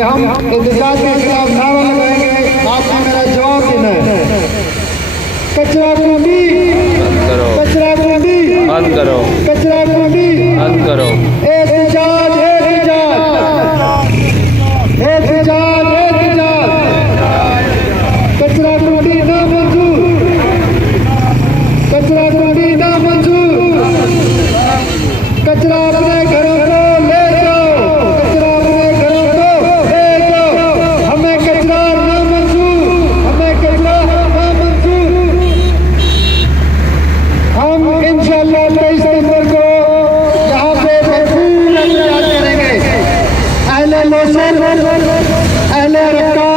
हम इंतजार के खिलाफ नारा लगाएंगे, आपको मेरा जवाब देना है। कचरा कुंडी कचरा कुंडी बंद करो, कचरा कुंडी बंद करो। एहतजाज एहतजाज एहतजाज एहतजाज, कचरा कुंडी ना मंजूर, कचरा कुंडी ना मंजूर। कचरा अपने घरों को ले जाओ, कचरा अपने घरों को ले जाओ। हमें कचरा ना मंजूर, हमें कचरा ना मंजूर। हम इंशाअल्लाह 23 दिसंबर को यहाँ पे भरपूर एहतजाज करेंगे। अहले लोसन, अहले रक्का,